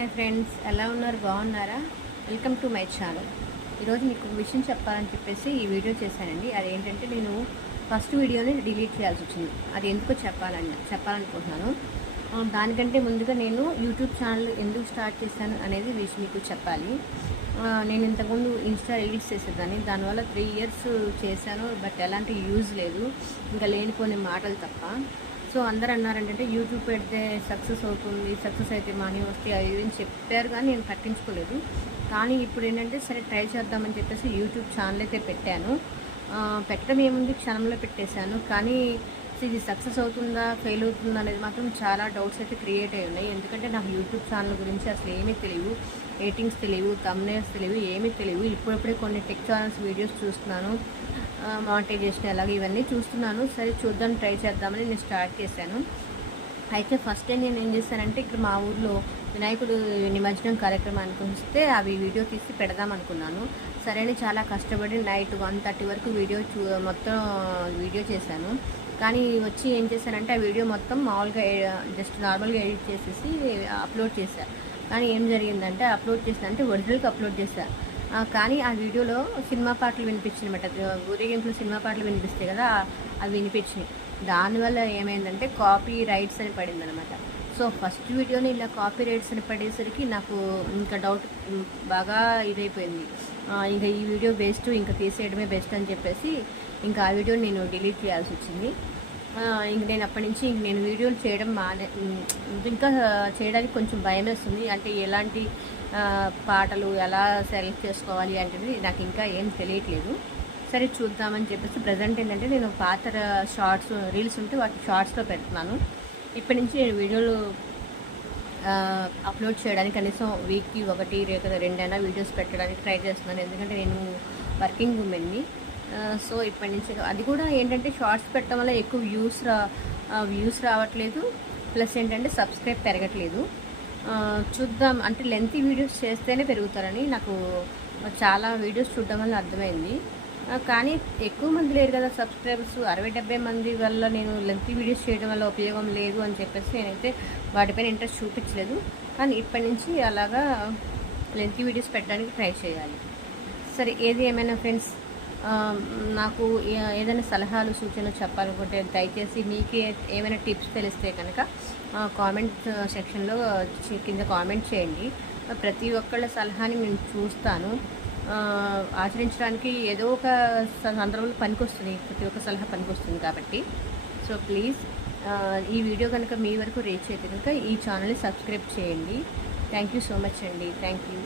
Hi friends ఎలా ఉన్నారు? బాగున్నారా? Welcome to my channel. ఈరోజు మీకు ఒక విషయం చెప్పాలని చెప్పేసి ఈ వీడియో చేశానండి. అది ఏంటంటే నేను ఫస్ట్ వీడియోని డిలీట్ చేయాల్సి వచ్చింది. అది ఎందుకో చెప్పాలని చెప్పాలనుకుంటున్నాను. దానికంటే ముందుగా నేను యూట్యూబ్ ఛానల్ ఎందుకు స్టార్ట్ చేశాను అనేది విషయం మీకు చెప్పాలి. నేను ఇంతకుముందు ఇన్స్టా ఎడిట్స్ చేసేదాన్ని. దానివల్ల త్రీ ఇయర్స్ చేశాను బట్ ఎలాంటి యూజ్ లేదు. ఇంకా లేనిపోని మాటలు తప్ప. సో అందరు అన్నారంటే యూట్యూబ్ పెడితే సక్సెస్ అవుతుంది సక్సెస్ అయితే మనీ వస్తాయి అవి అని చెప్పారు కానీ నేను పట్టించుకోలేదు. కానీ ఇప్పుడు ఏంటంటే సరే ట్రై చేద్దామని చెప్పేసి యూట్యూబ్ ఛానల్ అయితే పెట్టాను. పెట్టడం ఏముంది? క్షణంలో పెట్టేశాను. కానీ ఇది సక్సెస్ అవుతుందా ఫెయిల్ అవుతుందా అనేది మాత్రం చాలా డౌట్స్ అయితే క్రియేట్ అయి ఉన్నాయి. ఎందుకంటే నాకు యూట్యూబ్ ఛానల్ గురించి అసలు ఏమీ తెలియవు. రేటింగ్స్ తెలియవు తమ్నేల్స్ తెలియవు ఏమీ తెలియవు. ఇప్పుడప్పుడే కొన్ని టెక్ ఛానల్స్ వీడియోస్ చూస్తున్నాను. మానిటైజేషన్ ఎలాగ ఇవన్నీ చూస్తున్నాను. సరే చూద్దాం ట్రై చేద్దామని నేను స్టార్ట్ చేశాను. అయితే ఫస్ట్ టైం నేను ఏం చేశానంటే ఇక్కడ మా ఊర్లో వినాయకుడు నిమజ్జనం కార్యక్రమానికి వస్తే అవి వీడియో తీసి పెడదాం అనుకున్నాను. సరే అని చాలా కష్టపడి నైట్ వన్ థర్టీ వరకు వీడియో చూ మొత్తం వీడియో చేశాను. కానీ వచ్చి ఏం చేశానంటే ఆ వీడియో మొత్తం మామూలుగా జస్ట్ నార్మల్గా ఎడిట్ చేసేసి అప్లోడ్ చేశాను కానీ ఏం జరిగిందంటే అప్లోడ్ చేసిన ఒరిజినల్కి అప్లోడ్ చేశాను కానీ ఆ వీడియోలో సినిమా పాటలు వినిపించినమాట. ఊరేగింపులు సినిమా పాటలు వినిపిస్తాయి కదా అవి వినిపించినాయి. దానివల్ల ఏమైందంటే కాపీ రైట్స్ అని పడింది అనమాట సో ఫస్ట్ వీడియోని ఇలా కాపీ రైట్స్ అని పడేసరికి నాకు ఇంకా డౌట్ బాగా ఇదైపోయింది. ఇంకా ఈ వీడియో బెస్ట్ ఇంకా తీసేయడమే బెస్ట్ అని చెప్పేసి ఇంకా ఆ వీడియోని నేను డిలీట్ చేయాల్సి వచ్చింది. ఇంక నేను అప్పటి నుంచి ఇంక నేను వీడియోలు చేయడం మానే ఇంకా చేయడానికి కొంచెం భయం వేస్తుంది. అంటే ఎలాంటి పాటలు ఎలా సెలెక్ట్ చేసుకోవాలి అంటే నాకు ఇంకా ఏం తెలియట్లేదు. సరే చూద్దామని చెప్పేసి ప్రజెంట్ ఏంటంటే నేను పాత షార్ట్స్ రీల్స్ ఉంటే వాటి షార్ట్స్లో పెడుతున్నాను. ఇప్పటి నుంచి నేను వీడియోలు అప్లోడ్ చేయడానికి కనీసం వీక్కి ఒకటి రెండైనా వీడియోస్ పెట్టడానికి ట్రై చేస్తున్నాను. ఎందుకంటే నేను వర్కింగ్ ఉమెన్ని. సో ఇప్పటి నుంచి అది కూడా ఏంటంటే షార్ట్స్ పెట్టడం వల్ల ఎక్కువ వ్యూస్ రా వ్యూస్ రావట్లేదు. ప్లస్ ఏంటంటే సబ్స్క్రైబ్ పెరగట్లేదు. చూద్దాం. అంటే లెంత్ వీడియోస్ చేస్తేనే పెరుగుతారని నాకు చాలా వీడియోస్ చూడడం వల్ల అర్థమైంది. కానీ ఎక్కువ మంది లేరు కదా సబ్స్క్రైబర్స్ అరవై డెబ్బై మంది వల్ల నేను లెంత్ వీడియోస్ చేయడం వల్ల ఉపయోగం లేదు అని చెప్పేసి నేనైతే వాటిపైన ఇంట్రెస్ట్ చూపించలేదు. కానీ ఇప్పటి నుంచి అలాగా లెంత్ వీడియోస్ పెట్టడానికి ట్రై చేయాలి. సరే ఏది ఏమైనా ఫ్రెండ్స్ నాకు ఏదైనా సలహాలు సూచనలు చెప్పాలనుకుంటే దయచేసి మీకే ఏమైనా టిప్స్ తెలిస్తే కనుక కామెంట్ సెక్షన్లో కింద కామెంట్ చేయండి. ప్రతి ఒక్కళ్ళ సలహాని నేను చూస్తాను. ఆచరించడానికి ఏదో ఒక సందర్భంలో పనికొస్తుంది. ప్రతి ఒక్క సలహా పనికొస్తుంది కాబట్టి. సో ప్లీజ్ ఈ వీడియో కనుక మీ వరకు రీచ్ అయితే కనుక ఈ ఛానల్ని సబ్స్క్రైబ్ చేయండి. థ్యాంక్ యూ సో మచ్ అండి. Thank you